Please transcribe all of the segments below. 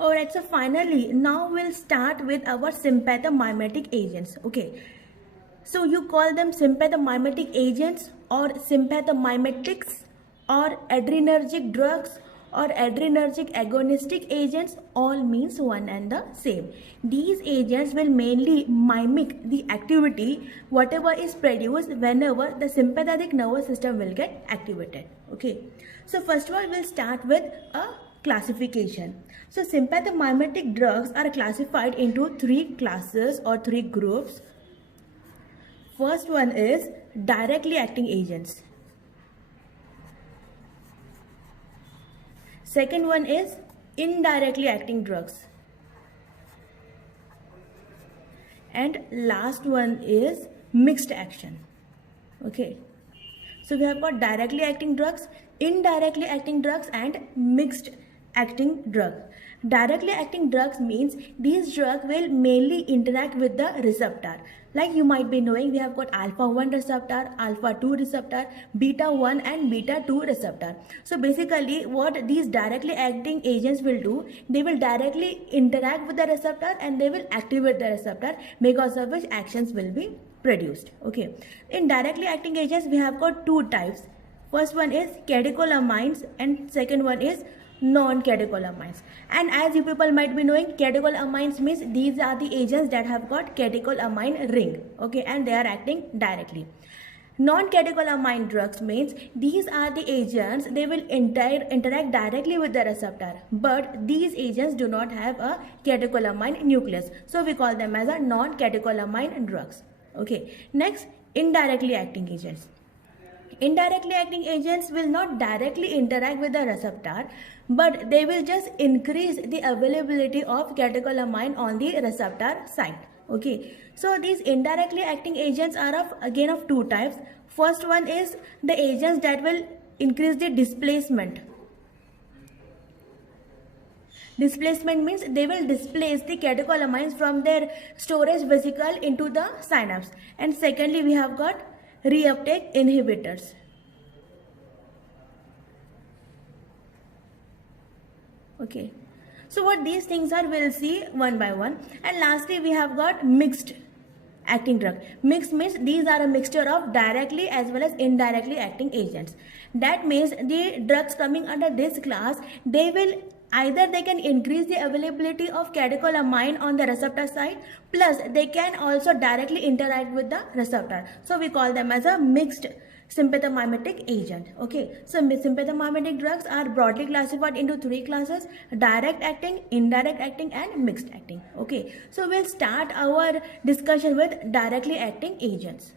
Alright, so finally, now we'll start with our sympathomimetic agents. Okay, so you call them sympathomimetic agents or sympathomimetics or adrenergic drugs or adrenergic agonistic agents, all means one and the same. These agents will mainly mimic the activity whatever is produced whenever the sympathetic nervous system will get activated. Okay, so first of all we'll start with a classification. So sympathomimetic drugs are classified into three classes or three groups. First one is directly acting agents. Second one is indirectly acting drugs. And last one is mixed action. Okay. So we have got directly acting drugs, indirectly acting drugs and mixed acting drug. Directly acting drugs means these drugs will mainly interact with the receptor. Like you might be knowing, we have got alpha 1 receptor, alpha 2 receptor, beta 1 and beta 2 receptor. So basically what these directly acting agents will do, they will directly interact with the receptor and they will activate the receptor, because of which actions will be produced. Okay, in directly acting agents we have got two types. First one is catecholamines and second one is non-catecholamines. And as you people might be knowing, catecholamines means these are the agents that have got catecholamine ring. Okay, and they are acting directly. Non-catecholamine drugs means these are the agents, they will interact directly with the receptor, but these agents do not have a catecholamine nucleus, so we call them as a non-catecholamine drugs. Okay, next, indirectly acting agents. Indirectly acting agents will not directly interact with the receptor, but they will just increase the availability of catecholamine on the receptor site. Okay, so these indirectly acting agents are of two types. First one is the agents that will increase the displacement. Displacement means they will displace the catecholamines from their storage vesicle into the synapse. And secondly, we have got reuptake inhibitors. Okay, so what these things are, we'll see one by one. And lastly, we have got mixed acting drug. Mixed means these are a mixture of directly as well as indirectly acting agents. That means the drugs coming under this class, they will either they can increase the availability of catecholamine on the receptor side, plus they can also directly interact with the receptor. So we call them as a mixed sympathomimetic agent. Okay, so sympathomimetic drugs are broadly classified into three classes: direct acting, indirect acting and mixed acting. Okay, so we'll start our discussion with directly acting agents.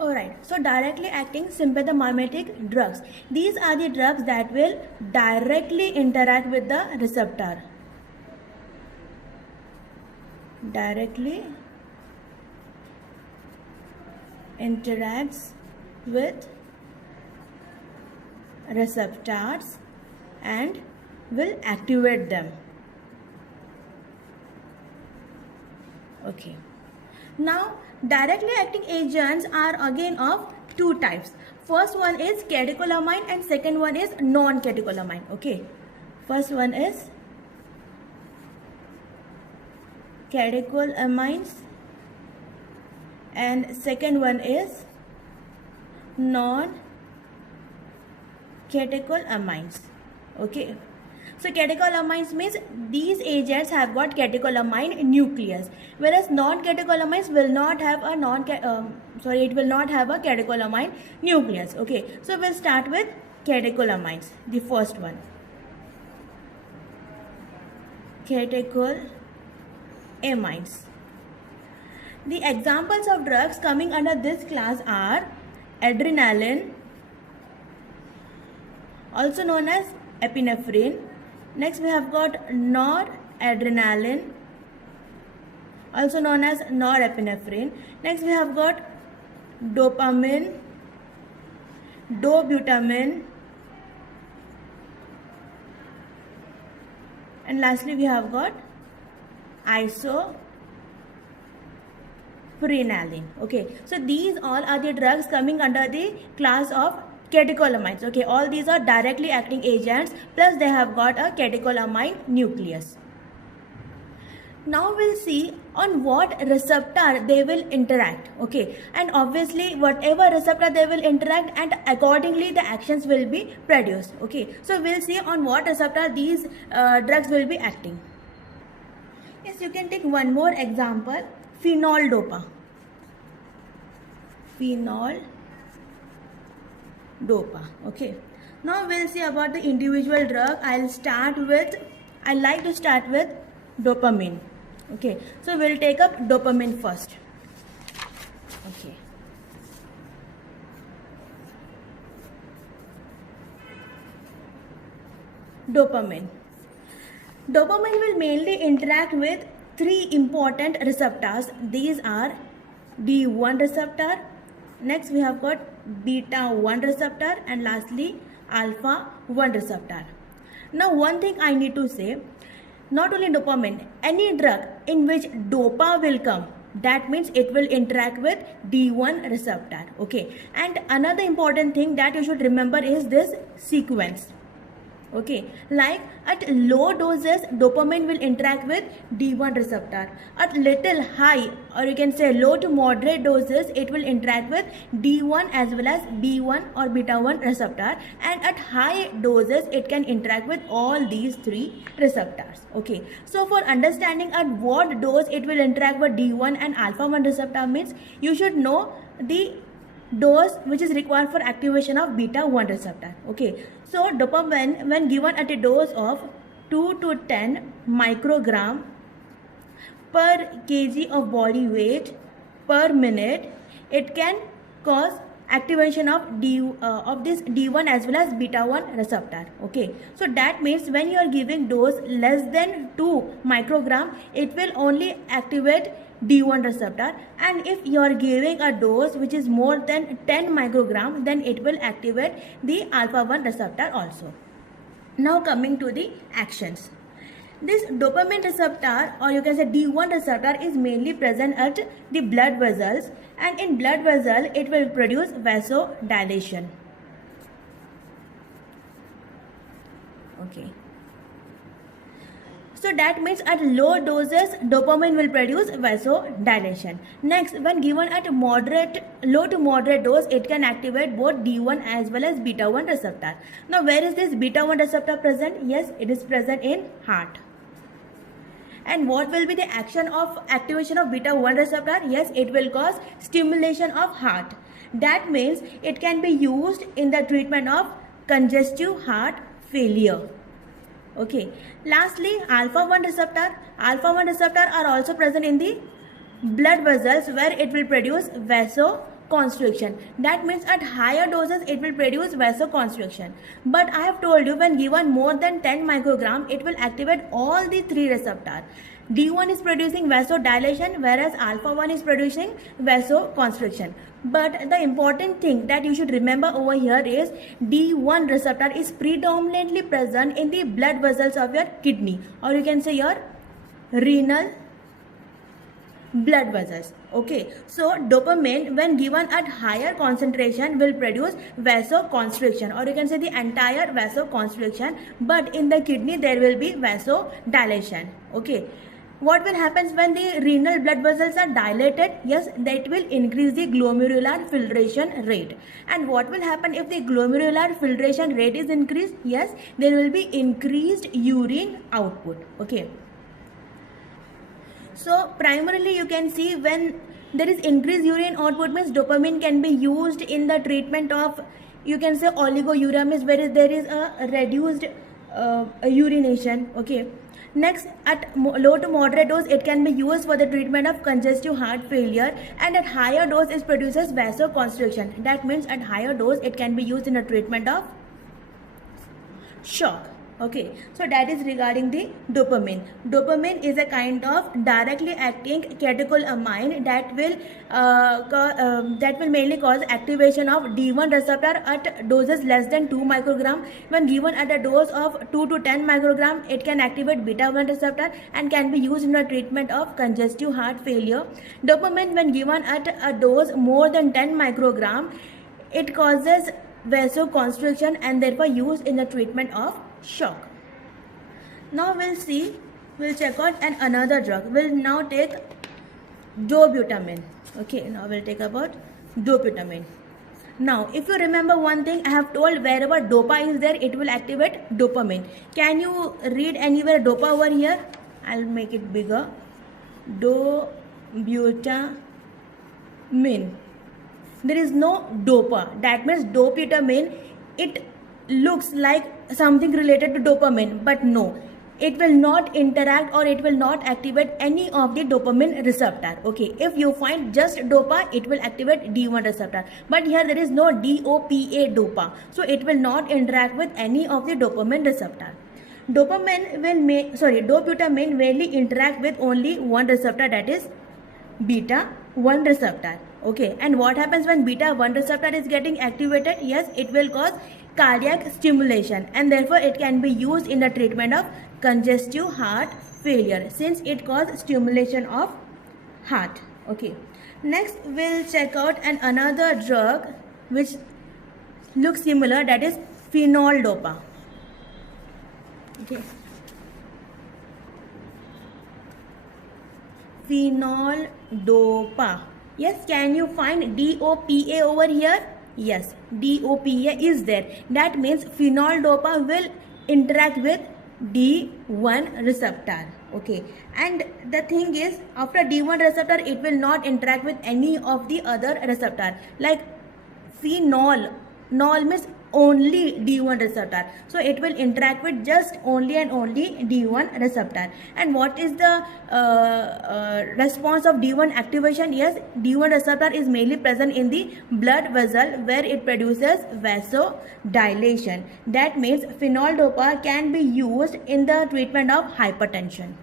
Alright, so directly acting sympathomimetic drugs. These are the drugs that will directly interact with the receptor. Directly interacts with receptors and will activate them. Okay. Now, directly acting agents are again of two types. First one is catecholamine and second one is non-catecholamine. Okay. First one is catecholamines and second one is non-catecholamines. Okay. So catecholamines means these agents have got catecholamine nucleus, whereas non-catecholamines will not have a it will not have a catecholamine nucleus. Okay, so we'll start with catecholamines. The first one, catecholamines. The examples of drugs coming under this class are adrenaline, also known as epinephrine. Next we have got noradrenaline, also known as norepinephrine. Next we have got dopamine, dobutamine, and lastly we have got isopramine. prenaline. Okay, so these all are the drugs coming under the class of catecholamines. Okay, all these are directly acting agents, plus they have got a catecholamine nucleus. Now we'll see on what receptor they will interact. Okay, and obviously whatever receptor they will interact, and accordingly the actions will be produced. Okay, so we'll see on what receptor these drugs will be acting. Yes, you can take one more example, phenol dopa. Phenol dopa. Okay, now we'll see about the individual drug. I like to start with dopamine. Okay, so we'll take up dopamine first. Okay, dopamine will mainly interact with three important receptors. These are D1 receptor, next we have got beta 1 receptor, and lastly alpha 1 receptor. Now one thing I need to say, not only dopamine, any drug in which dopa will come, that means it will interact with D1 receptor. Okay, and another important thing that you should remember is this sequence. Okay, like at low doses dopamine will interact with D1 receptor. At little high, or you can say low to moderate doses, it will interact with D1 as well as B1 or beta 1 receptor, and at high doses it can interact with all these three receptors. Okay, so for understanding at what dose it will interact with D1 and alpha 1 receptor means you should know the dose which is required for activation of beta 1 receptor. Okay, so dopamine when given at a dose of 2 to 10 microgram per kg of body weight per minute, it can cause activation of this D1 as well as beta 1 receptor. Okay, so that means when you are giving dose less than 2 microgram, it will only activate D1 receptor, and if you are giving a dose which is more than 10 microgram, then it will activate the alpha 1 receptor also. Now coming to the actions. This dopamine receptor, or you can say D1 receptor, is mainly present at the blood vessels, and in blood vessel it will produce vasodilation. Okay, so that means at low doses dopamine will produce vasodilation. Next, when given at low to moderate dose, it can activate both D1 as well as beta 1 receptor. Now where is this beta 1 receptor present? Yes, it is present in heart. And what will be the action of activation of beta 1 receptor? Yes, it will cause stimulation of heart. That means it can be used in the treatment of congestive heart failure. Okay, lastly alpha 1 receptor. Alpha 1 receptor are also present in the blood vessels, where it will produce vasoconstriction. That means at higher doses it will produce vasoconstriction. But I have told you, when given more than 10 microgram, it will activate all the three receptors. D1 is producing vasodilation, whereas alpha 1 is producing vasoconstriction. But the important thing that you should remember over here is D1 receptor is predominantly present in the blood vessels of your kidney, or you can say your renal blood vessels. Okay, so dopamine when given at higher concentration will produce vasoconstriction, or you can say the entire vasoconstriction, but in the kidney there will be vasodilation. Okay, what will happen when the renal blood vessels are dilated? Yes, that will increase the glomerular filtration rate. And what will happen if the glomerular filtration rate is increased? Yes, there will be increased urine output. Okay, so primarily you can see when there is increased urine output means dopamine can be used in the treatment of, you can say, oligouria, means where there is a reduced urination. Okay, next at low to moderate dose it can be used for the treatment of congestive heart failure, and at higher dose it produces vasoconstriction. That means at higher dose it can be used in the treatment of shock. Okay, so that is regarding the dopamine. Dopamine is a kind of directly acting catecholamine that will mainly cause activation of D1 receptor at doses less than 2 microgram. When given at a dose of 2 to 10 microgram, it can activate beta 1 receptor and can be used in the treatment of congestive heart failure. Dopamine, when given at a dose more than 10 microgram, it causes vasoconstriction and therefore used in the treatment of shock. Now we'll check out another drug. We'll now take dobutamine. Okay, now we'll take about dobutamine. Now, if you remember one thing, I have told wherever dopa is there, it will activate dopamine. Can you read anywhere dopa over here? I'll make it bigger. Dobutamine. There is no dopa. That means dobutamine, it looks like something related to dopamine, but no, it will not interact or it will not activate any of the dopamine receptor. Okay, if you find just dopa, it will activate D1 receptor, but here there is no dopa, so it will not interact with any of the dopamine receptor. Dobutamine mainly interact with only one receptor, that is beta 1 receptor. Okay, and what happens when beta 1 receptor is getting activated? Yes, it will cause cardiac stimulation and therefore it can be used in the treatment of congestive heart failure since it causes stimulation of heart. Okay, next we'll check out another drug which looks similar, that is phenol dopa. Okay, phenol dopa. Yes, can you find DOPA over here? Yes, DOPA is there. That means phenol dopa will interact with D1 receptor. Okay, and the thing is, after D1 receptor, it will not interact with any of the other receptor. Like phenol means only D1 receptor, so it will interact with just only and only D1 receptor. And what is the response of D1 activation? Yes, D1 receptor is mainly present in the blood vessel where it produces vasodilation. That means phenol dopa can be used in the treatment of hypertension.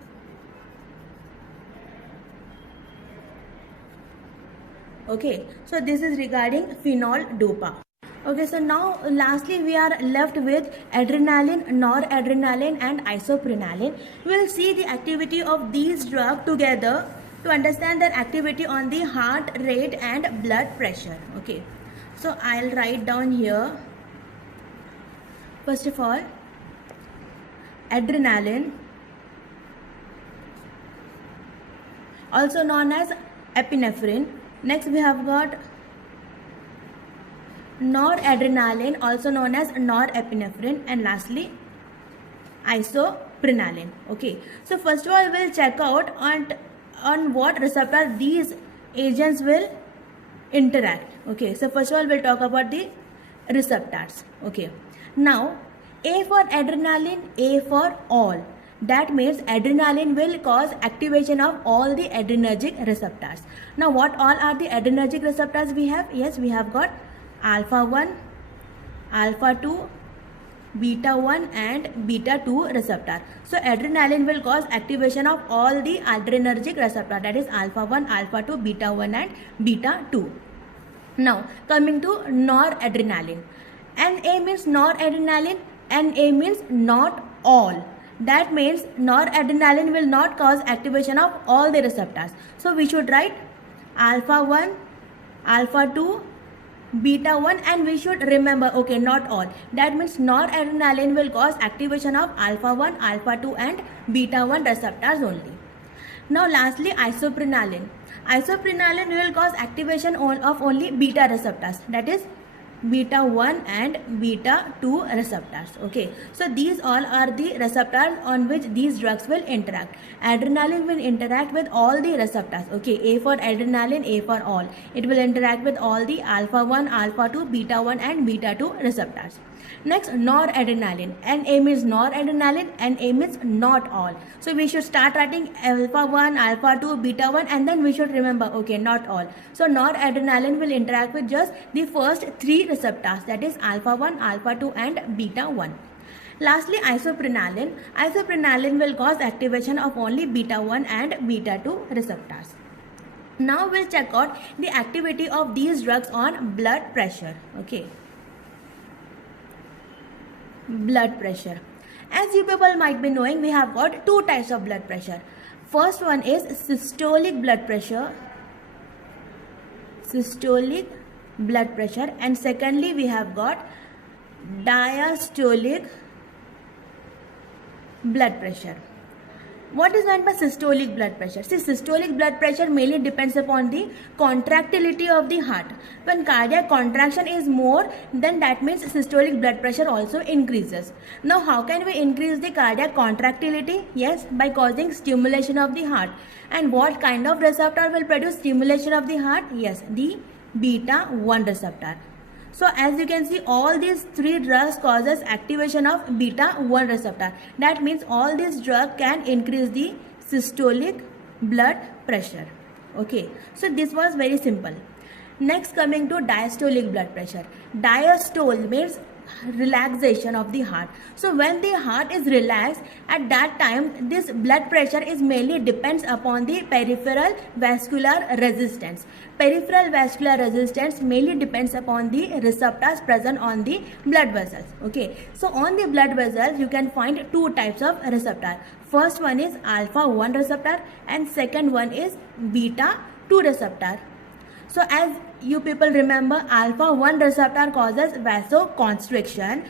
Okay, so this is regarding phenol dopa. Okay, so now lastly we are left with adrenaline, noradrenaline and isoprenaline. We will see the activity of these drugs together to understand their activity on the heart rate and blood pressure. Okay, so I'll write down here. First of all, adrenaline, also known as epinephrine. Next we have got noradrenaline, also known as norepinephrine, and lastly isoprenaline. Okay, so first of all we'll check out on what receptor these agents will interact. Okay, so first of all we'll talk about the receptors. Okay, now A for adrenaline, A for all. That means adrenaline will cause activation of all the adrenergic receptors. Now what all are the adrenergic receptors we have? Yes, we have got alpha 1, alpha 2, beta 1 and beta 2 receptor. So adrenaline will cause activation of all the adrenergic receptor, that is alpha 1, alpha 2, beta 1 and beta 2. Now coming to noradrenaline. NA means noradrenaline, NA means not all. That means noradrenaline will not cause activation of all the receptors. So we should write alpha 1, alpha 2, beta 1, and we should remember, okay, not all. That means noradrenaline will cause activation of alpha 1, alpha 2 and beta 1 receptors only. Now lastly isoprenaline. Isoprenaline will cause activation of only beta receptors, that is beta 1 and beta 2 receptors. Okay, so these all are the receptors on which these drugs will interact. Adrenaline will interact with all the receptors. Okay, A for adrenaline, A for all. It will interact with all the alpha 1, alpha 2, beta 1 and beta 2 receptors. Next, noradrenaline. NA means noradrenaline, NA means not all. So we should start writing alpha 1, alpha 2, beta 1 and then we should remember, okay, not all. So noradrenaline will interact with just the first three receptors, that is alpha 1, alpha 2 and beta 1. Lastly, isoprenaline. Isoprenaline will cause activation of only beta 1 and beta 2 receptors. Now we'll check out the activity of these drugs on blood pressure. Okay. Blood pressure. As you people might be knowing, we have got two types of blood pressure. First one is systolic blood pressure. Systolic blood pressure. And secondly, we have got diastolic blood pressure. What is meant by systolic blood pressure? See, systolic blood pressure mainly depends upon the contractility of the heart. When cardiac contraction is more, then that means systolic blood pressure also increases. Now, how can we increase the cardiac contractility? Yes, by causing stimulation of the heart. And what kind of receptor will produce stimulation of the heart? Yes, the beta 1 receptor. So as you can see, all these three drugs causes activation of beta 1 receptor. That means all these drugs can increase the systolic blood pressure. Okay, so this was very simple. Next, coming to diastolic blood pressure. Diastole means relaxation of the heart. So when the heart is relaxed, at that time this blood pressure is mainly depends upon the peripheral vascular resistance. Peripheral vascular resistance mainly depends upon the receptors present on the blood vessels. Okay, so on the blood vessels you can find two types of receptor. First one is alpha 1 receptor and second one is beta 2 receptor. So as you people remember, alpha 1 receptor causes vasoconstriction,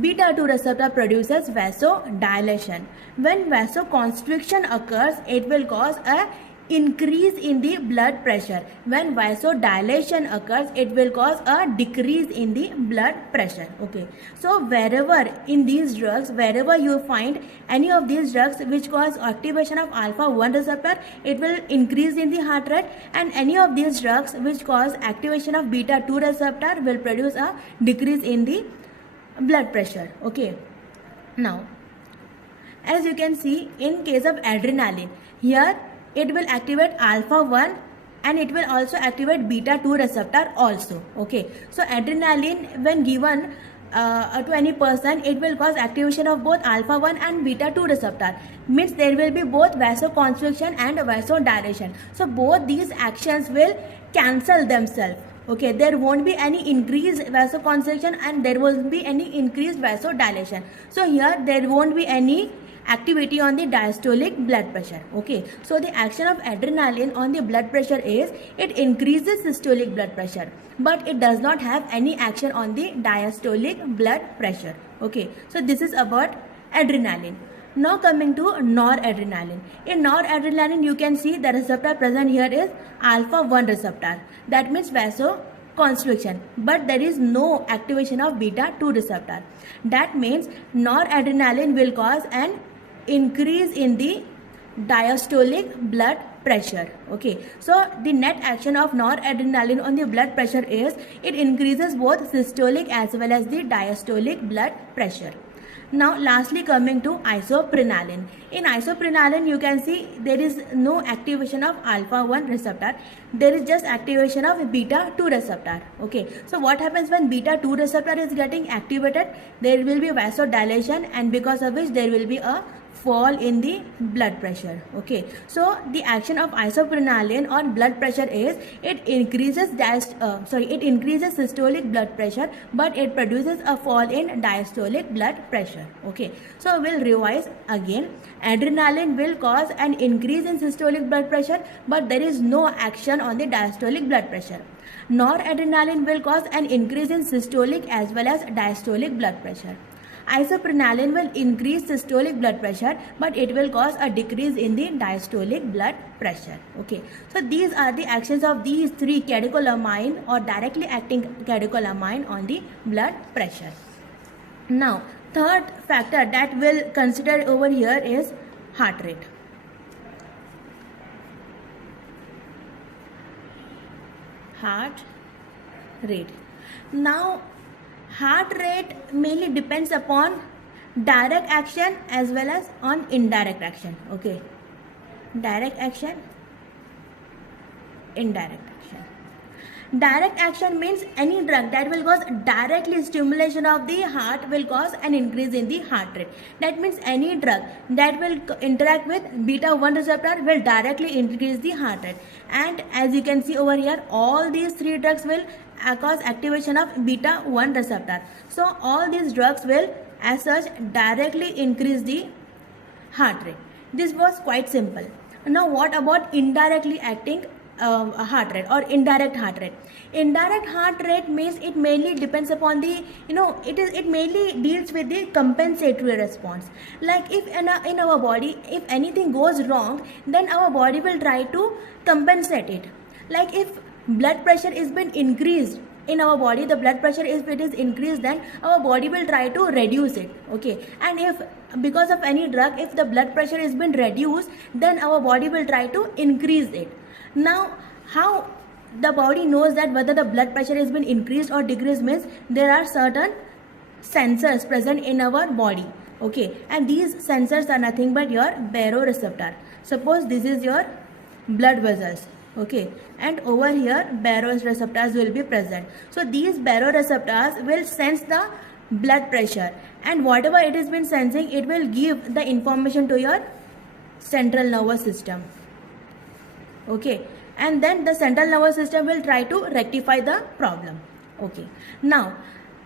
beta 2 receptor produces vasodilation. When vasoconstriction occurs, it will cause a increase in the blood pressure. When vasodilation occurs, it will cause a decrease in the blood pressure. Okay, so wherever in these drugs, wherever you find any of these drugs which cause activation of alpha 1 receptor, it will increase in the heart rate, and any of these drugs which cause activation of beta 2 receptor will produce a decrease in the blood pressure. Okay, now as you can see, in case of adrenaline, here it will activate alpha 1 and it will also activate beta 2 receptor also. Okay, so adrenaline when given to any person, it will cause activation of both alpha 1 and beta 2 receptor. Means there will be both vasoconstriction and vasodilation. So both these actions will cancel themselves. Okay, there won't be any increased vasoconstriction and there won't be any increased vasodilation. So here there won't be any activity on the diastolic blood pressure. Okay, so the action of adrenaline on the blood pressure is it increases systolic blood pressure, but it does not have any action on the diastolic blood pressure. Okay, so this is about adrenaline. Now coming to noradrenaline. In noradrenaline, you can see the receptor present here is alpha 1 receptor. That means vasoconstriction, but there is no activation of beta 2 receptor. That means noradrenaline will cause an increase in the diastolic blood pressure. Okay, so the net action of noradrenaline on the blood pressure is it increases both systolic as well as the diastolic blood pressure. Now lastly, coming to isoprenaline. In isoprenaline, you can see there is no activation of alpha 1 receptor. There is just activation of beta 2 receptor. Okay, so what happens when beta 2 receptor is getting activated? There will be vasodilation, and because of which there will be a fall in the blood pressure. Okay, so the action of isoprenaline on blood pressure is it increases systolic blood pressure, but it produces a fall in diastolic blood pressure. Okay, so we'll revise again. Adrenaline will cause an increase in systolic blood pressure, but there is no action on the diastolic blood pressure. Noradrenaline will cause an increase in systolic as well as diastolic blood pressure. Isoprenaline will increase systolic blood pressure, but it will cause a decrease in the diastolic blood pressure. Okay, so these are the actions of these three catecholamine or directly acting catecholamine on the blood pressure. Now, third factor that we'll consider over here is heart rate. Heart rate. Now, heart rate mainly depends upon direct action as well as on indirect action. Okay, direct action, indirect action. Direct action means any drug that will cause directly stimulation of the heart will cause an increase in the heart rate. That means any drug that will interact with beta 1 receptor will directly increase the heart rate. And as you can see over here, all these three drugs will cause activation of beta 1 receptor. So all these drugs will as such directly increase the heart rate. This was quite simple. Now what about indirectly acting heart rate or indirect heart rate? Indirect heart rate means it mainly depends upon the, it mainly deals with the compensatory response. Like if in our body, if anything goes wrong, then our body will try to compensate it. Like if blood pressure is been increased in our body, the blood pressure, if it is increased, then our body will try to reduce it. Okay, and if because of any drug, if the blood pressure is been reduced, then our body will try to increase it. Now how the body knows that whether the blood pressure has been increased or decreased means there are certain sensors present in our body. Okay, and these sensors are nothing but your baroreceptor. Suppose this is your blood vessels. Okay, and over here baroreceptors will be present. So these baroreceptors will sense the blood pressure, and whatever it has been sensing, it will give the information to your central nervous system. Okay, and then the central nervous system will try to rectify the problem. Okay, now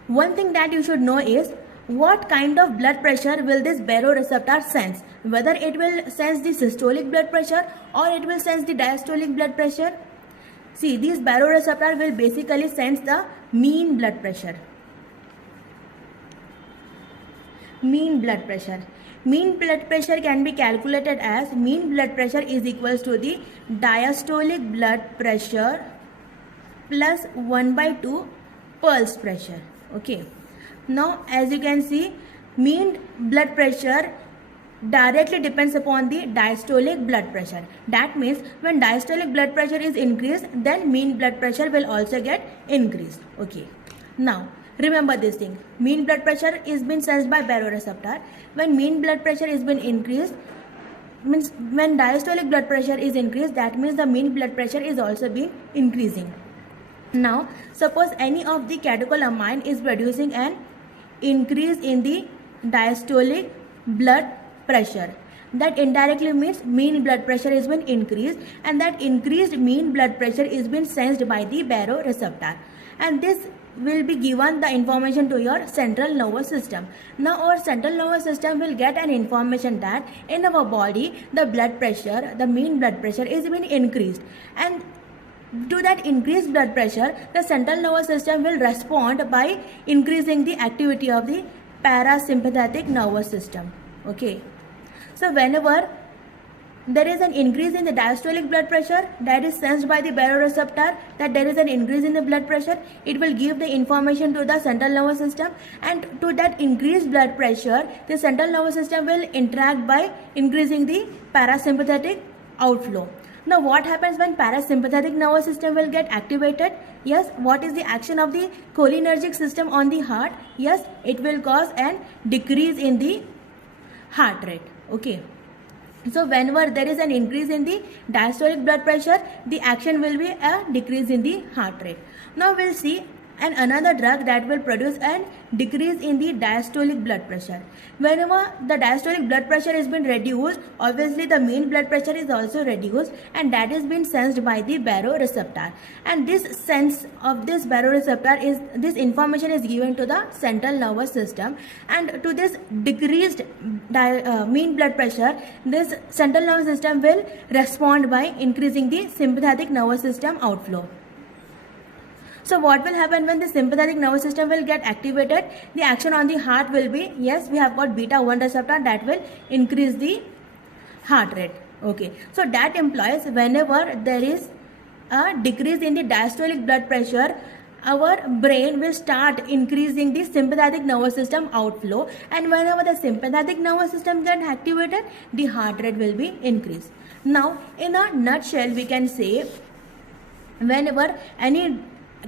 one thing that you should know is what kind of blood pressure will this baroreceptor sense, whether it will sense the systolic blood pressure or it will sense the diastolic blood pressure. See, these baroreceptor will basically sense the mean blood pressure. Mean blood pressure. Mean blood pressure can be calculated as mean blood pressure is equals to the diastolic blood pressure plus 1/2 pulse pressure. Okay. Now as you can see, mean blood pressure directly depends upon the diastolic blood pressure. That means when diastolic blood pressure is increased, then mean blood pressure will also get increased. Okay. Now remember this thing, mean blood pressure is been sensed by baroreceptor. When mean blood pressure is been increased, means when diastolic blood pressure is increased, that means the mean blood pressure is also been increasing. Now suppose any of the catecholamine is producing an increase in the diastolic blood pressure, that indirectly means mean blood pressure is been increased, and that increased mean blood pressure is been sensed by the baroreceptor, and this will be given the information to your central nervous system. Now our central nervous system will get an information that in our body the blood pressure, the mean blood pressure is been increased, and to that increased blood pressure, the central nervous system will respond by increasing the activity of the parasympathetic nervous system. Okay, so whenever there is an increase in the diastolic blood pressure, that is sensed by the baroreceptor that there is an increase in the blood pressure, it will give the information to the central nervous system, and to that increased blood pressure, the central nervous system will interact by increasing the parasympathetic outflow. Now what happens when parasympathetic nervous system will get activated? Yes, what is the action of the cholinergic system on the heart? Yes, it will cause an decrease in the heart rate. Okay, so whenever there is an increase in the diastolic blood pressure, the action will be a decrease in the heart rate. Now we'll see another drug that will produce a decrease in the diastolic blood pressure. Whenever the diastolic blood pressure has been reduced, obviously the mean blood pressure is also reduced, and that has been sensed by the baroreceptor, and this sense of this baroreceptor is, this information is given to the central nervous system, and to this decreased mean blood pressure, this central nervous system will respond by increasing the sympathetic nervous system outflow. So what will happen when the sympathetic nervous system will get activated? The action on the heart will be, yes, we have got beta 1 receptor that will increase the heart rate. Okay, so that implies whenever there is a decrease in the diastolic blood pressure, our brain will start increasing the sympathetic nervous system outflow, and whenever the sympathetic nervous system gets activated, the heart rate will be increased. Now in a nutshell we can say, whenever any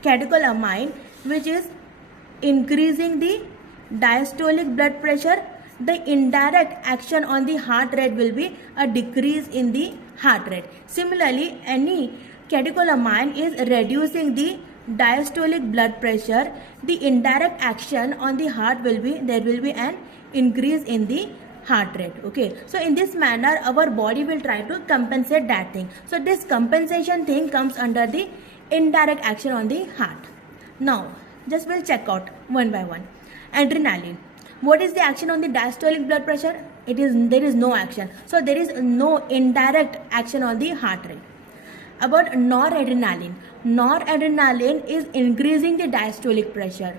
catecholamine which is increasing the diastolic blood pressure, the indirect action on the heart rate will be a decrease in the heart rate. Similarly, any catecholamine is reducing the diastolic blood pressure, the indirect action on the heart will be, there will be an increase in the heart rate. Okay, so in this manner our body will try to compensate that thing. So this compensation thing comes under the indirect action on the heart. Now just we'll check out one by one. Adrenaline, what is the action on the diastolic blood pressure? There is no action, so there is no indirect action on the heart rate. About noradrenaline, noradrenaline is increasing the diastolic pressure.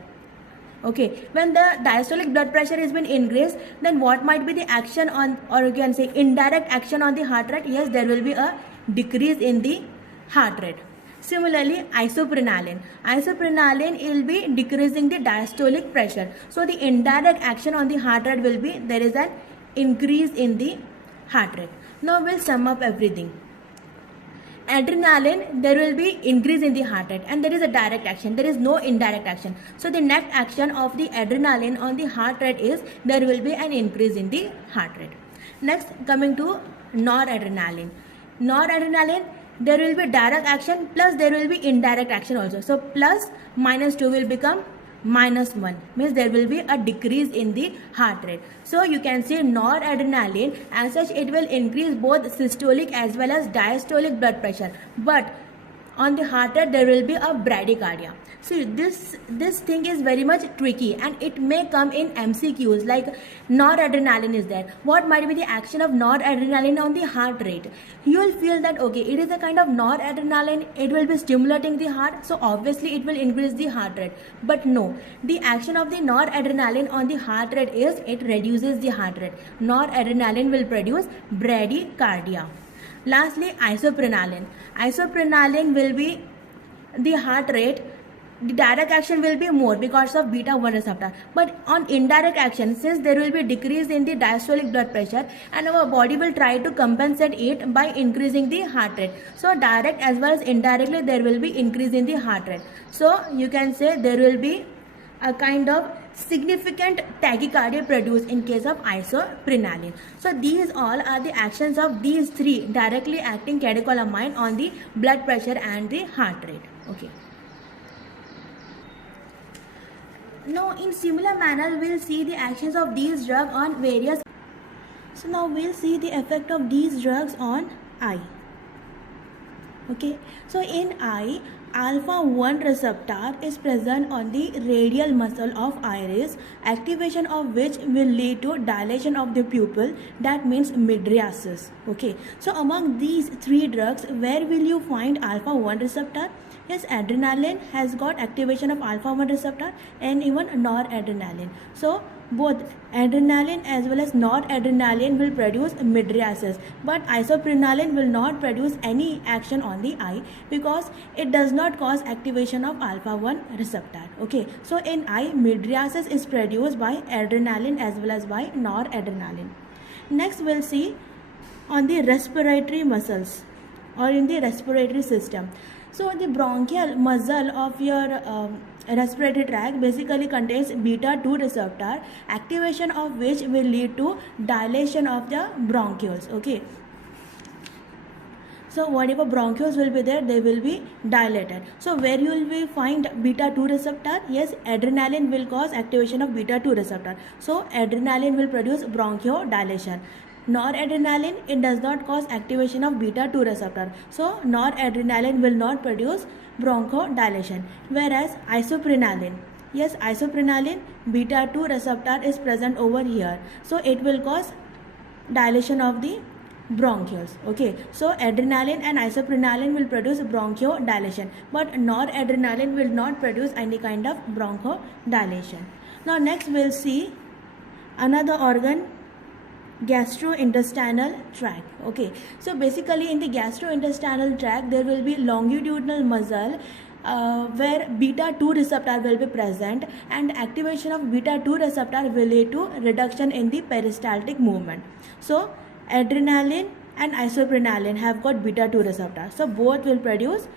Okay, when the diastolic blood pressure has been increased, then what might be the action on, or you can say indirect action on the heart rate? Yes, there will be a decrease in the heart rate. Similarly, isoprenaline will be decreasing the diastolic pressure. So the indirect action on the heart rate will be, there is an increase in the heart rate. Now we'll sum up everything. Adrenaline, there will be increase in the heart rate, and there is a direct action, there is no indirect action. So the net action of the adrenaline on the heart rate is, there will be an increase in the heart rate. Next, coming to noradrenaline, there will be direct action plus there will be indirect action also. So plus minus 2 will become -1, means there will be a decrease in the heart rate. So you can say noradrenaline, as such it will increase both systolic as well as diastolic blood pressure, but on the heart rate there will be a bradycardia. See, this thing is very much tricky and it may come in MCQs, like noradrenaline is there. What might be the action of noradrenaline on the heart rate? You will feel that okay, it is a kind of noradrenaline, it will be stimulating the heart, so obviously it will increase the heart rate. But no, the action of the noradrenaline on the heart rate is, it reduces the heart rate. Noradrenaline will produce bradycardia. Lastly, isoprenaline will be the heart rate, the direct action will be more because of beta 1 receptor, but on indirect action, since there will be decrease in the diastolic blood pressure and our body will try to compensate it by increasing the heart rate, so direct as well as indirectly there will be increase in the heart rate. So you can say there will be a kind of significant tachycardia produced in case of isoprenaline. So these all are the actions of these three directly acting catecholamine on the blood pressure and the heart rate. Okay. Now in similar manner we'll see the actions of these drugs on various. So now we'll see the effect of these drugs on eye. Okay, so in eye, alpha 1 receptor is present on the radial muscle of iris, activation of which will lead to dilation of the pupil, that means mydriasis. Okay, so among these three drugs, where will you find alpha 1 receptor? Yes, adrenaline has got activation of alpha 1 receptor and even noradrenaline. So both adrenaline as well as noradrenaline will produce mydriasis, but isoprenaline will not produce any action on the eye because it does not cause activation of alpha 1 receptor. Okay, so in eye, mydriasis is produced by adrenaline as well as by noradrenaline. Next we'll see on the respiratory muscles or in the respiratory system. So the bronchial muscle of your respiratory tract basically contains beta 2 receptor, activation of which will lead to dilation of the bronchioles. Okay, so whatever bronchioles will be there, they will be dilated. So where you will find beta 2 receptor? Yes, adrenaline will cause activation of beta 2 receptor, so adrenaline will produce bronchodilation. Noradrenaline, it does not cause activation of beta 2 receptor, so noradrenaline will not produce bronchodilation. Whereas isoprenaline, yes, isoprenaline, beta 2 receptor is present over here, so it will cause dilation of the bronchioles. Okay, so adrenaline and isoprenaline will produce bronchodilation, but noradrenaline will not produce any kind of bronchodilation. Now next we'll see another organ, gastrointestinal tract. Okay, so basically in the gastrointestinal tract there will be longitudinal muscle where beta 2 receptor will be present, and activation of beta 2 receptor will lead to reduction in the peristaltic movement. So adrenaline and isoprenaline have got beta 2 receptor, so both will produce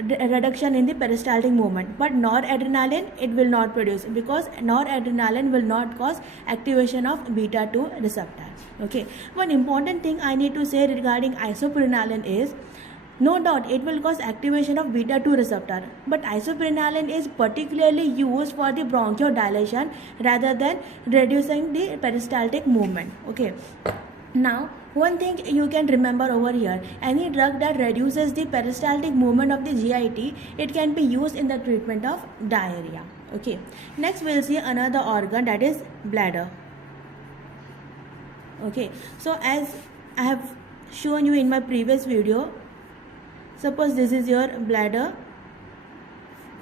reduction in the peristaltic movement, but noradrenaline it will not produce because noradrenaline will not cause activation of beta 2 receptor. Okay, one important thing I need to say regarding isoprenaline is No doubt it will cause activation of beta 2 receptor, but isoprenaline is particularly used for the bronchodilation rather than reducing the peristaltic movement. Okay. Now, one thing you can remember over here, any drug that reduces the peristaltic movement of the GIT, it can be used in the treatment of diarrhea. Okay. Next, we'll see another organ, that is bladder. Okay. So, as I have shown you in my previous video, suppose this is your bladder,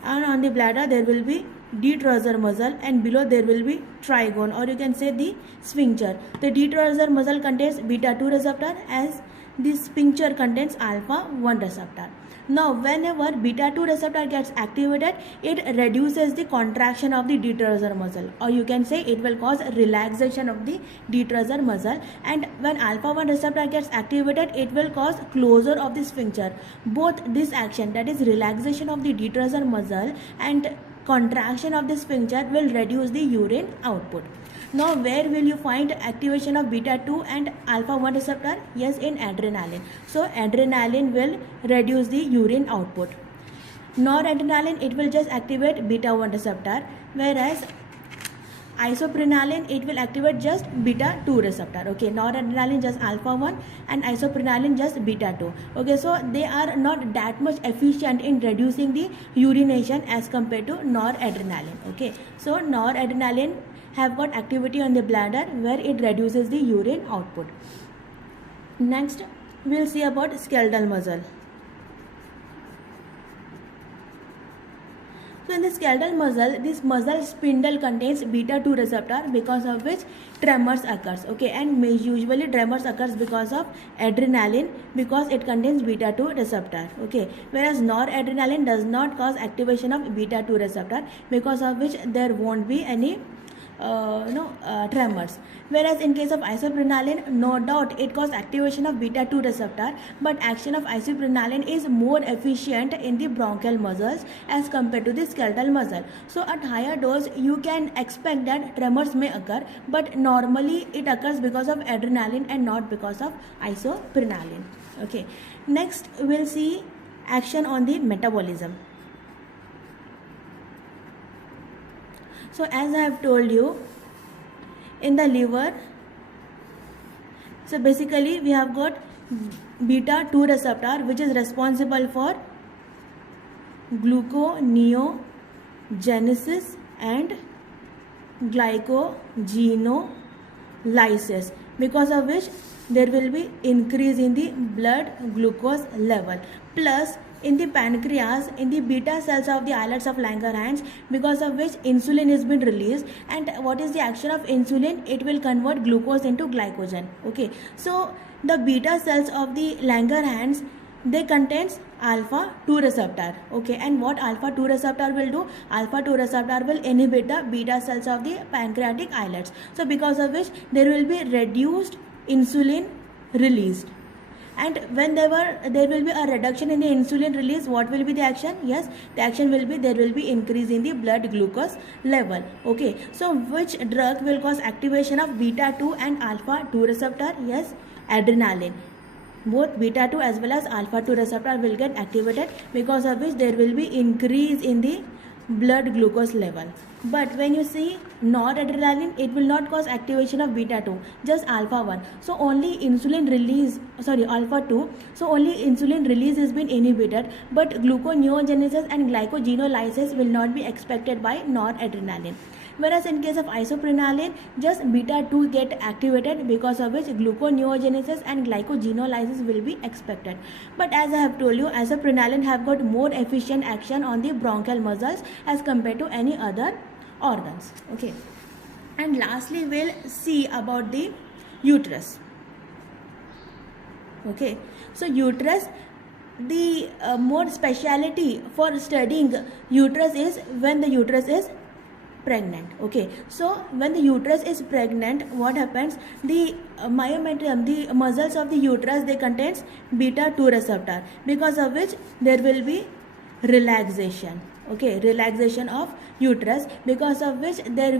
and on the bladder there will be detrusor muscle, and below there will be trigone, or you can say the sphincter. The detrusor muscle contains beta 2 receptor, as the sphincter contains alpha 1 receptor. Now, whenever beta 2 receptor gets activated, it reduces the contraction of the detrusor muscle, or you can say it will cause relaxation of the detrusor muscle. And when alpha 1 receptor gets activated, it will cause closure of the sphincter. Both this action, that is relaxation of the detrusor muscle and contraction of the sphincter, will reduce the urine output. Now, where will you find activation of beta 2 and alpha 1 receptor? Yes, in adrenaline. So, adrenaline will reduce the urine output. Noradrenaline, it will just activate beta 1 receptor, whereas isoprenaline, it will activate just beta 2 receptor. Okay, noradrenaline just alpha 1 and isoprenaline just beta 2. Okay, so they are not that much efficient in reducing the urination as compared to noradrenaline. Okay, so noradrenaline have got activity on the bladder where it reduces the urine output. Next, we'll see about skeletal muscle. So in the skeletal muscle, this muscle spindle contains beta 2 receptor, because of which tremors occurs. Okay, and usually tremors occurs because of adrenaline, because it contains beta 2 receptor. Okay, whereas noradrenaline does not cause activation of beta 2 receptor, because of which there won't be any tremors. Whereas in case of isoprenaline, no doubt it causes activation of beta 2 receptor, but action of isoprenaline is more efficient in the bronchial muscles as compared to the skeletal muscle. So at higher dose you can expect that tremors may occur, but normally it occurs because of adrenaline and not because of isoprenaline. Okay, next we'll see action on the metabolism. So as I have told you, in the liver, so basically we have got beta 2 receptor, which is responsible for gluconeogenesis and glycogenolysis, because of which there will be increase in the blood glucose level. Plus, in the pancreas, in the beta cells of the islets of Langerhans, because of which insulin is been released. And what is the action of insulin? It will convert glucose into glycogen. Okay, so the beta cells of the Langerhans, they contains alpha 2 receptor. Okay, and what alpha 2 receptor will do? Alpha 2 receptor will inhibit the beta cells of the pancreatic islets. So because of which there will be reduced insulin released. And when there will be a reduction in the insulin release, what will be the action? Yes, the action will be, there will be increase in the blood glucose level. Okay, so which drug will cause activation of beta 2 and alpha 2 receptor? Yes, adrenaline. Both beta 2 as well as alpha 2 receptor will get activated, because of which there will be increase in the blood glucose level. But when you see noradrenaline, it will not cause activation of beta 2, just alpha 1. So only insulin release, alpha 2. So only insulin release has been inhibited, but gluconeogenesis and glycogenolysis will not be expected by noradrenaline. Whereas in case of isoprenaline, just beta 2 get activated, because of which gluconeogenesis and glycogenolysis will be expected. But as I have told you, isoprenaline have got more efficient action on the bronchial muscles as compared to any other organs. Okay, and lastly we'll see about the uterus. Okay, so uterus, the more speciality for studying uterus is when the uterus is pregnant. Okay, so when the uterus is pregnant, what happens? The myometrium, the muscles of the uterus, they contains beta 2 receptor, because of which there will be relaxation. Okay, relaxation of uterus, because of which there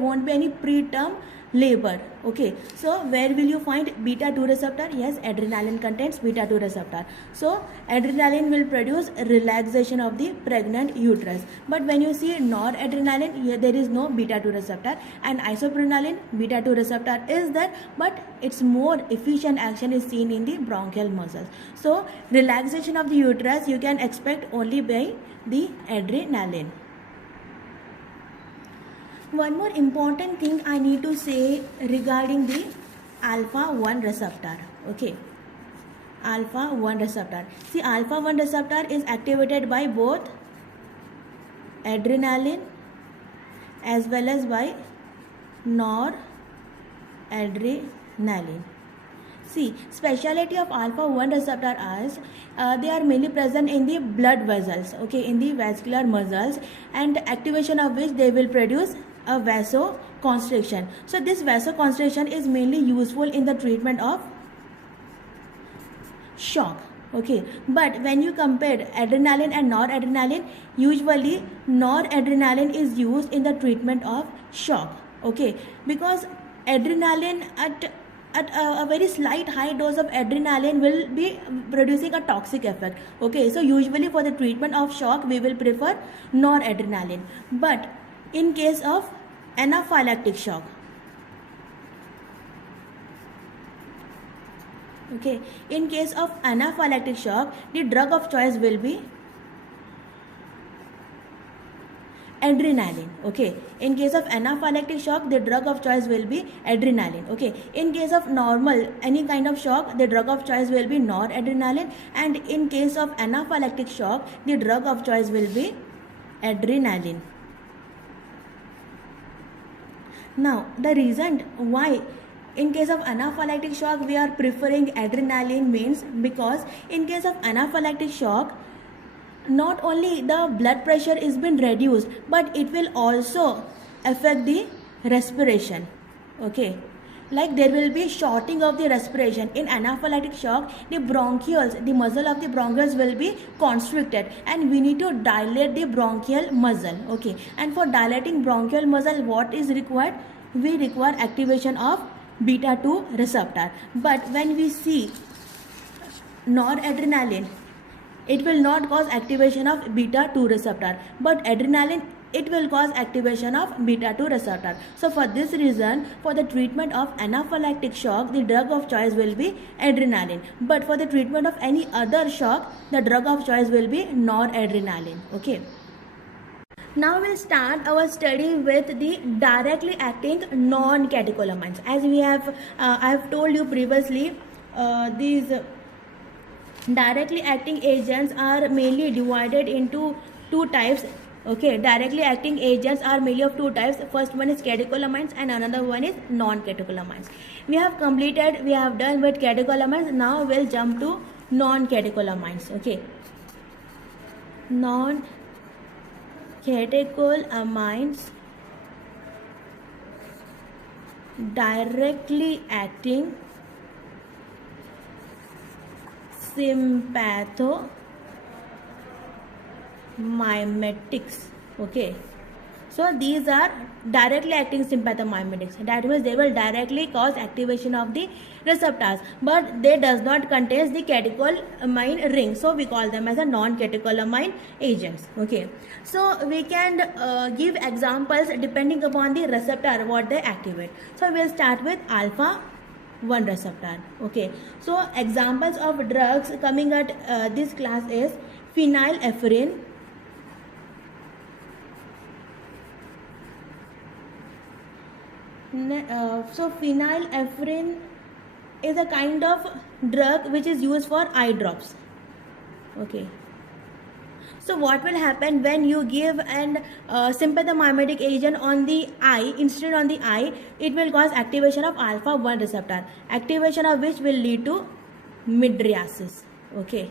won't be any preterm labor. Okay, so where will you find beta 2 receptor? Yes, adrenaline contains beta 2 receptor. So adrenaline will produce relaxation of the pregnant uterus. But when you see noradrenaline, here there is no beta 2 receptor, and isoprenaline, beta 2 receptor is there, but its more efficient action is seen in the bronchial muscles. So relaxation of the uterus you can expect only by the adrenaline. One more important thing I need to say regarding the alpha 1 receptor. Okay, alpha 1 receptor. See, alpha 1 receptor is activated by both adrenaline as well as by noradrenaline. See, speciality of alpha 1 receptor is they are mainly present in the blood vessels, okay, in the vascular muscles, and activation of which they will produce a vasoconstriction. So this vasoconstriction is mainly useful in the treatment of shock. Okay, but when you compare adrenaline and noradrenaline, usually noradrenaline is used in the treatment of shock. Okay, because adrenaline at a very slight high dose of adrenaline will be producing a toxic effect. Okay, so usually for the treatment of shock we will prefer noradrenaline. But in case of anaphylactic shock, okay, in case of anaphylactic shock, the drug of choice will be adrenaline. Okay, in case of anaphylactic shock, the drug of choice will be adrenaline. Okay, in case of normal any kind of shock, the drug of choice will be noradrenaline, and in case of anaphylactic shock, the drug of choice will be adrenaline. Now the reason why in case of anaphylactic shock we are preferring adrenaline means because in case of anaphylactic shock, not only the blood pressure is been reduced, but it will also affect the respiration. Okay, like there will be shorting of the respiration. In anaphylactic shock, the bronchioles, the muscle of the bronchioles will be constricted, and we need to dilate the bronchial muscle. Okay, and for dilating bronchial muscle, what is required? We require activation of beta 2 receptor. But when we see noradrenaline, it will not cause activation of beta 2 receptor, but adrenaline, it will cause activation of beta 2 receptor. So for this reason, for the treatment of anaphylactic shock, the drug of choice will be adrenaline, but for the treatment of any other shock, the drug of choice will be noradrenaline. Okay, now we'll start our study with the directly acting non-catecholamines. As we have I have told you previously, these directly acting agents are mainly divided into two types. Okay, directly acting agents are mainly of two types. First one is catecholamines and another one is non-catecholamines. We have done with catecholamines. Now we'll jump to non-catecholamines. Okay, non-catecholamines, directly acting sympathomimetics. Okay, so these are directly acting sympathomimetics. That means they will directly cause activation of the receptors, but they does not contain the catecholamine ring, so we call them as a non-catecholamine agents. Okay, so we can give examples depending upon the receptor what they activate. So we'll start with alpha 1 receptor. Okay, so examples of drugs coming at this class is phenylephrine, so phenylephrine is a kind of drug which is used for eye drops. Okay, so what will happen when you give an sympathomimetic agent on the eye instead on the eye? It will cause activation of alpha 1 receptor, activation of which will lead to mydriasis. Okay,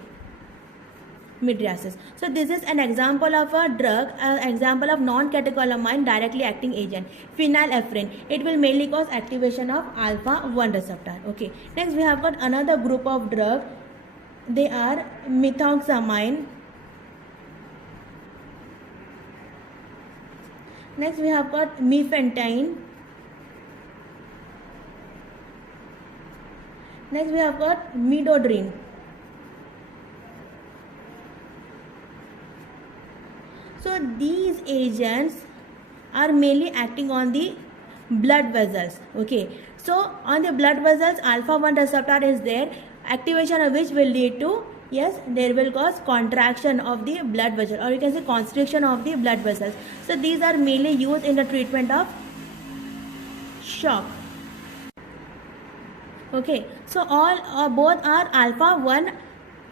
mydriasis. So this is an example of a drug, example of non-catecholamine directly acting agent, phenylephrine. It will mainly cause activation of alpha 1 receptor. Okay, next we have got another group of drug. They are methoxamine. Next we have got mefentine. Next we have got midodrine. So these agents are mainly acting on the blood vessels. Okay, so on the blood vessels alpha 1 receptor is there, activation of which will lead to, yes, there will cause contraction of the blood vessel, or you can say constriction of the blood vessels. So these are mainly used in the treatment of shock. Okay, so all both are alpha 1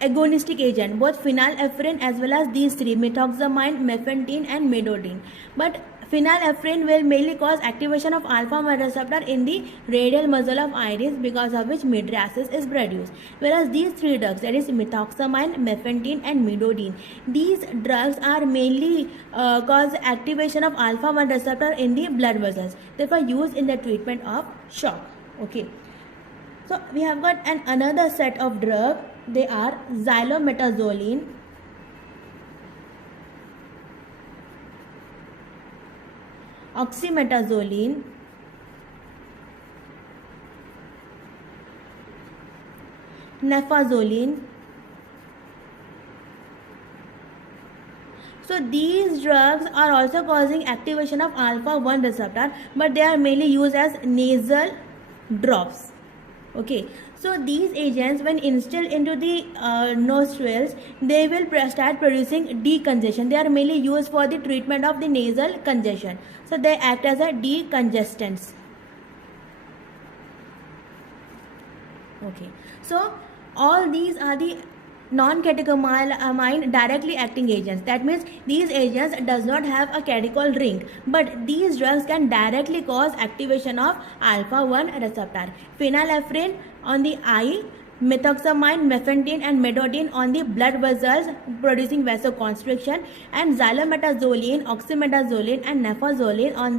agonistic agent, both phenylephrine as well as these three, methoxamine, mefentin and midodrine. But phenylephrine will mainly cause activation of alpha 1 receptor in the radial muzzle of iris, because of which mydriasis is produced. Whereas these three drugs, that is methoxamine, mefentin and midodrine, these drugs are mainly cause activation of alpha 1 receptor in the blood vessels, therefore used in the treatment of shock. Okay, so we have got another set of drug. They are xylometazoline, oxymetazoline, nefazoline. So these drugs are also causing activation of alpha 1 receptor, but they are mainly used as nasal drops. Okay, so these agents when instilled into the nostrils, they will start producing decongestion. They are mainly used for the treatment of the nasal congestion. So they act as a decongestants. Okay, so all these are the non-catecholamine directly acting agents. That means these agents does not have a catechol ring, but these drugs can directly cause activation of alpha 1 receptor. Phenylephrine on the eye, methoxamine, mefentin and midodrine on the blood vessels producing vasoconstriction, and xylometazoline, oxymetazoline and nefazoline on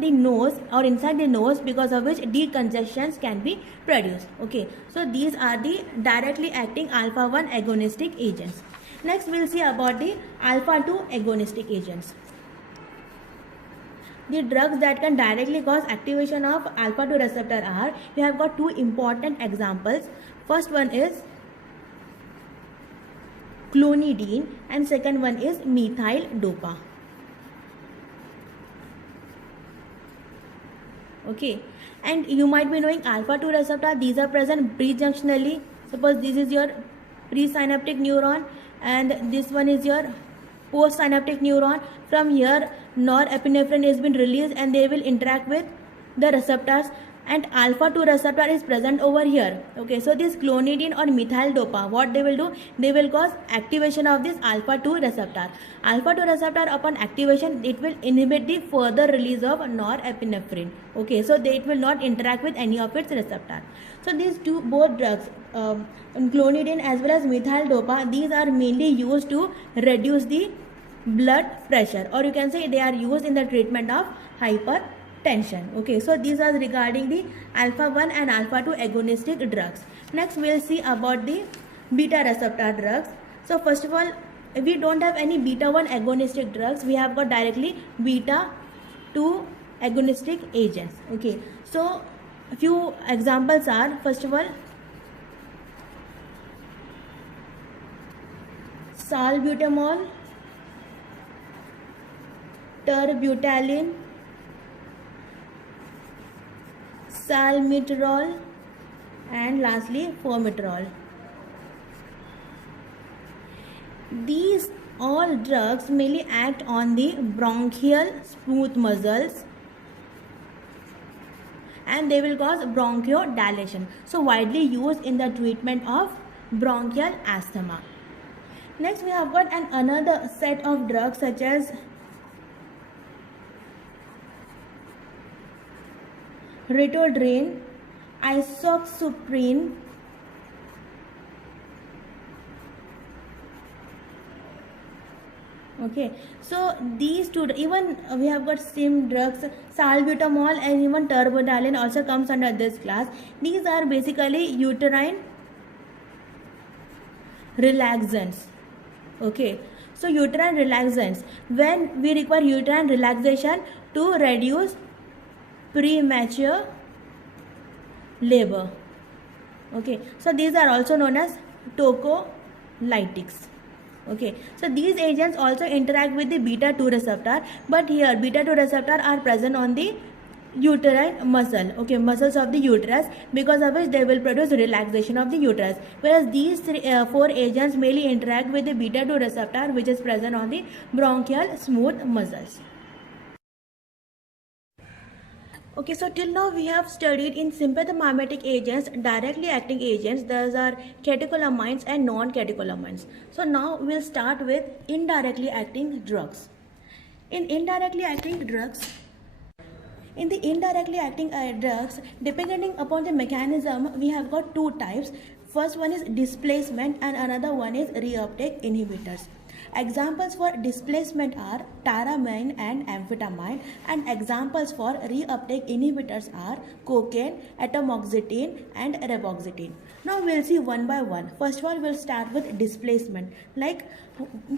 the nose or inside the nose, because of which decongestions can be produced. Okay, so these are the directly acting alpha 1 agonistic agents. Next we will see about the alpha 2 agonistic agents. The drugs that can directly cause activation of alpha 2 receptor are, we have got two important examples. First one is clonidine and second one is methyl dopa. Okay, and you might be knowing alpha 2 receptor, these are present prejunctionally. Suppose this is your presynaptic neuron and this one is your postsynaptic neuron. From here norepinephrine has been released and they will interact with the receptors, and alpha 2 receptor is present over here. Okay, so this clonidine or methyl dopa, what they will do, they will cause activation of this alpha 2 receptor. Alpha 2 receptor upon activation, it will inhibit the further release of norepinephrine. Okay, so it will not interact with any of its receptor. So these both drugs, clonidine as well as methyl dopa, these are mainly used to reduce the blood pressure, or you can say they are used in the treatment of hypertension. Okay, so these are regarding the alpha 1 and alpha 2 agonistic drugs. Next we will see about the beta receptor drugs. So first of all, if we don't have any beta 1 agonistic drugs, we have got directly beta 2 agonistic agents. Okay, so a few examples are, first of all, salbutamol, terbutaline, salmeterol and lastly formoterol. These all drugs mainly act on the bronchial smooth muscles and they will cause bronchodilation. So widely used in the treatment of bronchial asthma. Next we have got another set of drugs such as ritodrine, isoxsuprine, okay, so these two, even we have got same drugs, salbutamol and even terbutaline also comes under this class. These are basically uterine relaxants. Okay, so uterine relaxants, when we require uterine relaxation to reduce premature labor. Okay, so these are also known as tocolytics. Okay, so these agents also interact with the beta 2 receptor, but here beta 2 receptor are present on the uterine muscle, okay, muscles of the uterus, because of which they will produce relaxation of the uterus, whereas these four agents mainly interact with the beta 2 receptor, which is present on the bronchial smooth muscles. Okay, so till now we have studied in sympathomimetic agents, directly acting agents. Those are catecholamines and non-catecholamines. So now we'll start with indirectly acting drugs. In indirectly acting drugs, depending upon the mechanism, we have got two types. First one is displacement and another one is reuptake inhibitors. Examples for displacement are tyramine and amphetamine, and examples for reuptake inhibitors are cocaine, atomoxetine and reboxetine. Now we'll see one by one. First of all, we'll start with displacement. Like,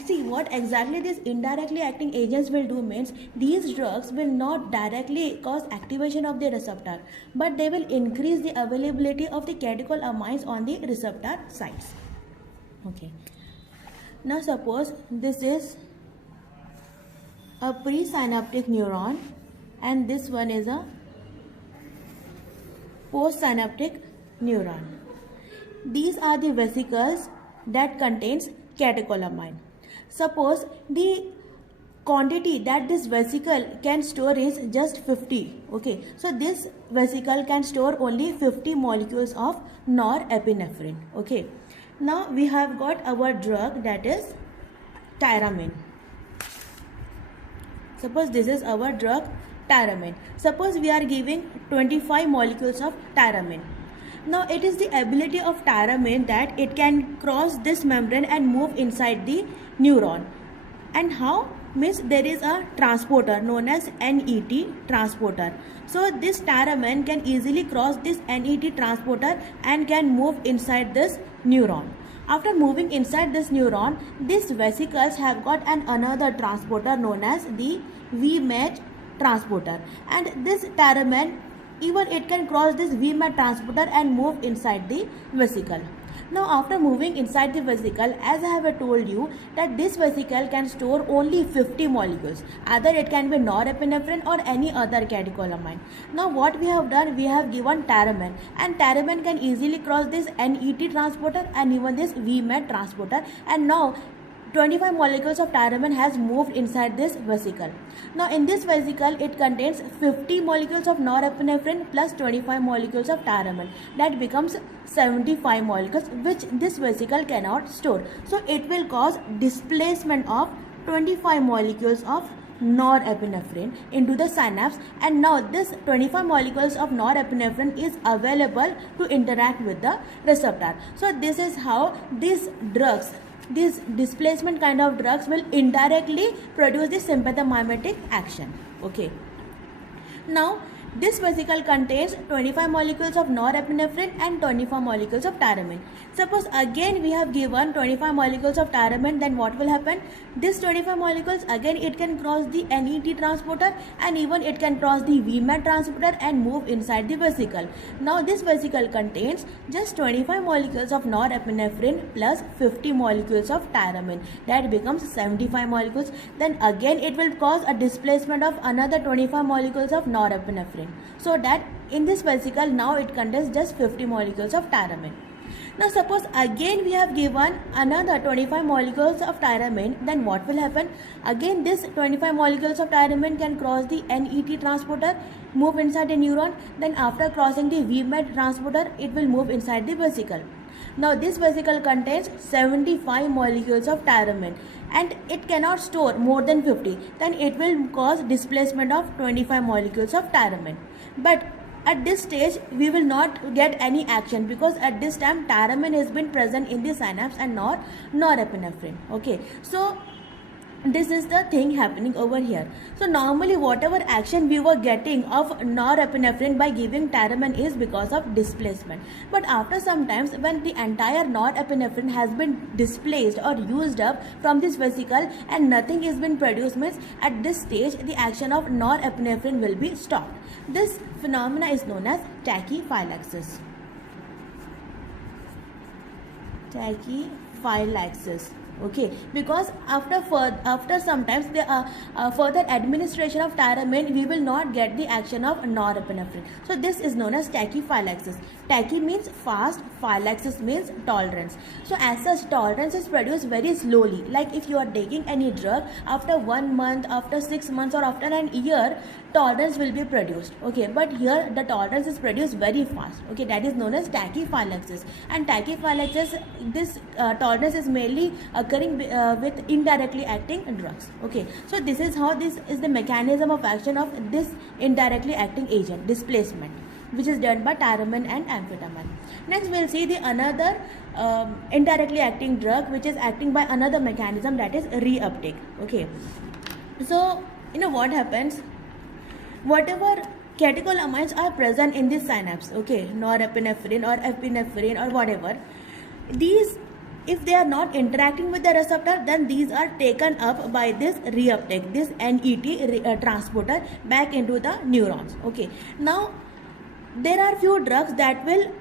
see what exactly these indirectly acting agents will do means these drugs will not directly cause activation of the receptor, but they will increase the availability of the catecholamines on the receptor sites. Okay. Now suppose this is a presynaptic neuron and this one is a postsynaptic neuron. These are the vesicles that contains catecholamine. Suppose the quantity that this vesicle can store is just 50. Okay, so this vesicle can store only 50 molecules of norepinephrine. Okay. Now we have got our drug, that is tyramine. Suppose this is our drug tyramine. Suppose we are giving 25 molecules of tyramine. Now it is the ability of tyramine that it can cross this membrane and move inside the neuron. And how? Means there is a transporter known as NET transporter. So this tyramine can easily cross this NET transporter and can move inside this neuron. After moving inside this neuron, these vesicles have got another transporter known as the VMAT transporter, and this tyramine, even it can cross this VMAT transporter and move inside the vesicle. Now after moving inside the vesicle, as I have told you that this vesicle can store only 50 molecules. Either it can be norepinephrine or any other catecholamine. Now what we have done, we have given tyramine, and tyramine can easily cross this NET transporter and even this VMAT transporter, and now 25 molecules of tyramine has moved inside this vesicle. Now in this vesicle it contains 50 molecules of norepinephrine plus 25 molecules of tyramine. That becomes 75 molecules which this vesicle cannot store. So it will cause displacement of 25 molecules of norepinephrine into the synapse, and now this 25 molecules of norepinephrine is available to interact with the receptor. So this is how these drugs, these displacement kind of drugs, will indirectly produce the sympathomimetic action. Okay. Now this vesicle contains 25 molecules of norepinephrine and 25 molecules of tyramine. Suppose again we have given 25 molecules of tyramine, then what will happen? This 25 molecules again it can cross the NET transporter and even it can cross the VMAT transporter and move inside the vesicle. Now this vesicle contains just 25 molecules of norepinephrine plus 50 molecules of tyramine. That becomes 75 molecules. Then again it will cause a displacement of another 25 molecules of norepinephrine. So that in this vesicle now it contains just 50 molecules of tyramine. Now suppose again we have given another 25 molecules of tyramine, then what will happen? Again this 25 molecules of tyramine can cross the NET transporter, move inside the neuron, then after crossing the VMAT transporter it will move inside the vesicle. Now this vesicle contains 75 molecules of tyramine and it cannot store more than 50. Then it will cause displacement of 25 molecules of tyramine. But at this stage we will not get any action because at this time tyramine has been present in the synapse and not norepinephrine. Okay, so this is the thing happening over here. So normally whatever action we were getting of norepinephrine by giving tyramine is because of displacement. But after some times when the entire norepinephrine has been displaced or used up from this vesicle and nothing is been produced, means at this stage the action of norepinephrine will be stopped. This phenomena is known as tachyphylaxis. tachyphylaxis. Okay, because after sometimes the further administration of tyramine, we will not get the action of norepinephrine. So this is known as tachyphylaxis. Tachy means fast, phylaxis means tolerance. So as such, tolerance is produced very slowly. Like if you are taking any drug, after 1 month, after 6 months, or after an year, tolerance will be produced. Okay, but here the tolerance is produced very fast. Okay, that is known as tachyphylaxis. And tachyphylaxis, this tolerance is mainly occurring with indirectly acting drugs. Okay, so this is how this is the mechanism of action of this indirectly acting agent, displacement, which is done by tyramine and amphetamine. Next we'll see the another indirectly acting drug which is acting by another mechanism, that is reuptake. Okay, so you know what happens, whatever catecholamines are present in this synapse, okay, norepinephrine or epinephrine or whatever, these, if they are not interacting with the receptor, then these are taken up by this reuptake, this NET transporter back into the neurons. Okay, now there are few drugs that will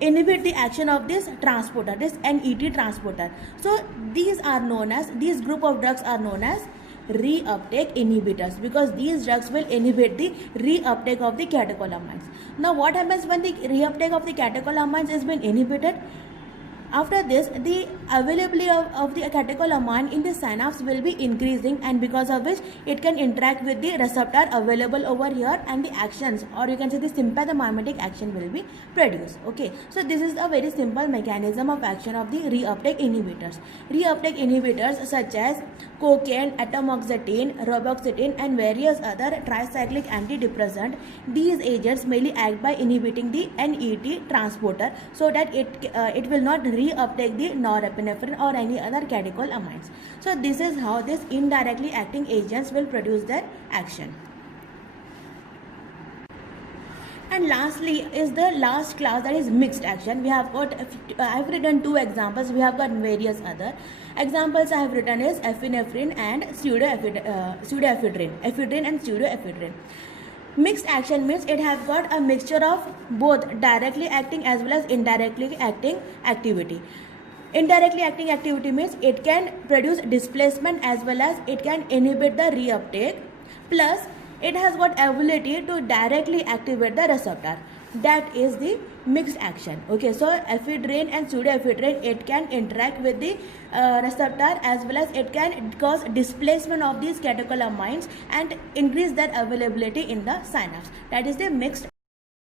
inhibit the action of this transporter, this NET transporter. So these are known as, these group of drugs are known as reuptake inhibitors, because these drugs will inhibit the reuptake of the catecholamines. Now what happens when the reuptake of the catecholamines has been inhibited? After this, the availability of the catecholamine in the synapse will be increasing, and because of which it can interact with the receptor available over here, and the actions, or you can say the sympathomimetic action, will be produced. Okay, so this is a very simple mechanism of action of the reuptake inhibitors. Reuptake inhibitors such as cocaine, atomoxetine, reboxetine, and various other tricyclic antidepressant, these agents mainly act by inhibiting the NET transporter, so that it will not reuptake the norepinephrine or any other catecholamines. So this is how this indirectly acting agents will produce their action. And lastly is the last class, that is mixed action. We have got, I have written 2 examples, we have got various other examples. I have written is epinephrine and pseudoephedrine, ephedrine and pseudoephedrine. Mixed action means it has got a mixture of both directly acting as well as indirectly acting activity. Indirectly acting activity means it can produce displacement as well as it can inhibit the reuptake, plus it has got ability to directly activate the receptor. That is the mixed action. Okay, so ephedrine and pseudoephedrine, it can interact with the receptor as well as it can cause displacement of these catecholamines and increase their availability in the synapse. That is the mixed